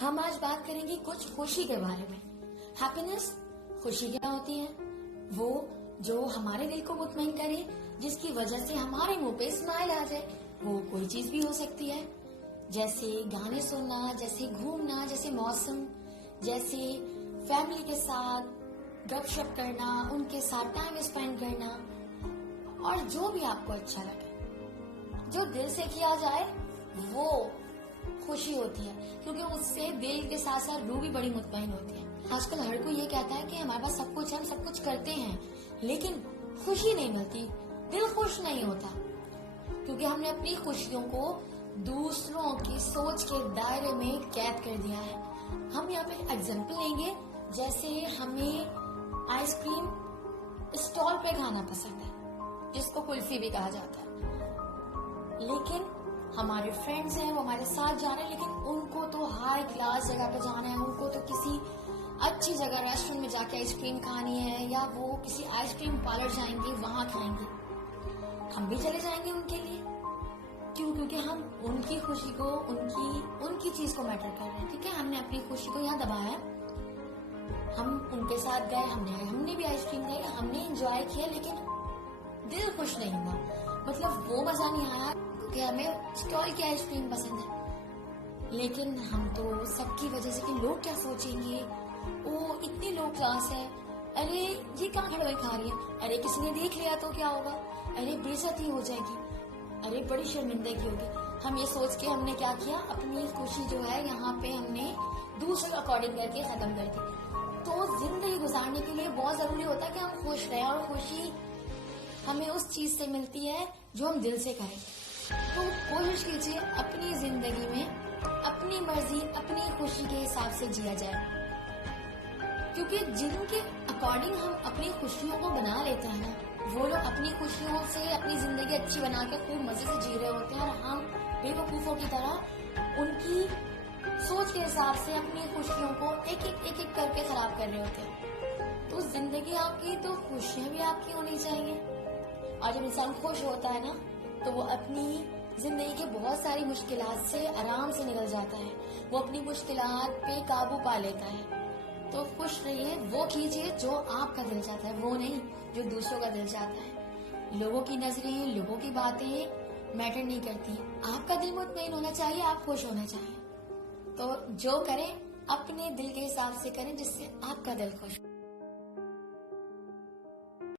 हम आज बात करेंगे कुछ खुशी के बारे में। हैप्पीनेस, खुशी क्या होती है? वो जो हमारे दिल को मुतमईन करे, जिसकी वजह से हमारे मुंह पे स्माइल आ जाए। वो कोई चीज भी हो सकती है, जैसे गाने सुनना, जैसे घूमना, जैसे मौसम, जैसे फैमिली के साथ गपशप करना, उनके साथ टाइम स्पेंड करना, और जो भी आपको अच्छा लगे, जो दिल से किया जाए वो खुशी होती है, क्योंकि उससे दिल के साथ साथ रूह भी बड़ी मुतमईन होती है। आजकल हर कोई ये कहता है कि हमारे पास सब कुछ है, हम सब कुछ करते हैं, लेकिन खुशी नहीं मिलती, दिल खुश नहीं होता, क्योंकि हमने अपनी खुशियों को दूसरों की सोच के दायरे में कैद कर दिया है। हम यहाँ पे एग्जाम्पल लेंगे, जैसे हमें आइसक्रीम स्टॉल पे खाना पसंद है, जिसको कुल्फी भी कहा जाता है, लेकिन हमारे फ्रेंड्स हैं, वो हमारे साथ जा रहे हैं, लेकिन उनको तो हाई क्लास जगह पे जाना है, उनको तो किसी अच्छी जगह रेस्टोरेंट में जाके आइसक्रीम खानी है, या वो किसी आइसक्रीम पार्लर जाएंगे, वहां खाएंगे। हम भी चले जाएंगे उनके लिए, क्यों? क्योंकि हम उनकी खुशी को, उनकी चीज को मैटर कर रहे हैं। ठीक है, हमने अपनी खुशी को यहाँ दबाया, हम उनके साथ गए, हमने भी आइसक्रीम खाई, हमने एंजॉय किया, लेकिन दिल खुश नहीं हुआ, मतलब वो मजा नहीं आया कि हमें स्टॉल की आइसक्रीम पसंद है। लेकिन हम तो सबकी वजह से कि लोग क्या सोचेंगे, वो इतनी लो क्लास है, अरे ये कहाँ खड़े खा रही है, अरे किसी ने देख लिया तो क्या होगा, अरे बेइज्जती हो जाएगी, अरे बड़ी शर्मिंदगी होगी। हम ये सोच के हमने क्या किया, अपनी खुशी जो है यहाँ पे हमने दूसरे अकॉर्डिंग करके खत्म कर दी। तो जिंदगी गुजारने के लिए बहुत जरूरी होता है कि हम खुश रहें, और खुशी हमें उस चीज से मिलती है जो हम दिल से करें। तो कोशिश कीजिए अपनी जिंदगी में अपनी मर्जी, अपनी खुशी के हिसाब से जिया जाए, क्योंकि जिनके अकॉर्डिंग हम अपनी खुशियों को बना लेते हैं ना, वो लोग अपनी खुशियों से अपनी जिंदगी अच्छी बना के खूब मजे से जी रहे होते हैं, और हम बेवकूफों की तरह उनकी सोच के हिसाब से अपनी खुशियों को एक एक करके खराब कर रहे होते हैं। तो जिंदगी आपकी, तो खुशियां भी आपकी होनी चाहिए। और जब इंसान खुश होता है ना, तो वो अपनी जिंदगी के बहुत सारी मुश्किलात से आराम से निकल जाता है, वो अपनी मुश्किलात पे काबू पा लेता है। तो खुश रहिए, वो कीजिए जो आपका दिल चाहता है, वो नहीं जो दूसरों का दिल चाहता है। लोगों की नजरें, लोगों की बातें मैटर नहीं करती, आपका दिल मुतमईन होना चाहिए, आप खुश होना चाहिए। तो जो करें अपने दिल के हिसाब से करें, जिससे आपका दिल खुश हो।